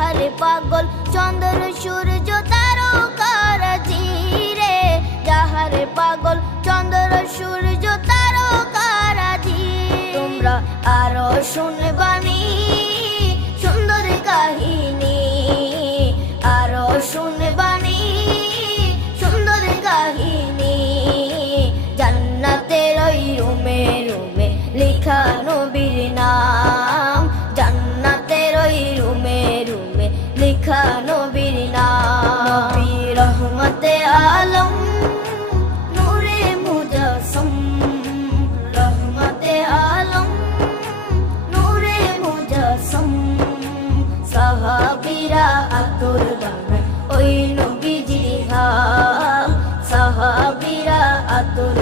যাহারে পাগল চন্দ্র সূর্য তারকারাজি রে, যাহারে পাগল চন্দ্র সূর্য তারকারাজি। তোমরা আরো শুনবানি সুন্দর কাহিনী, আরো শুনবানি সুন্দর কাহিনী। জান্নাতের ওই রুমে রুমে লেখা নবীর নাম, জান্নাতের ওই রুমে রুমে লেখা নবীর নাম। নবী রহমতে আলম নূরে মুজাসসম, রহমতে আলম নূরে মুজাসসম। সাহাবীরা আতর বানায় ওই নবীজির ঘাম, সাহাবীরা আতর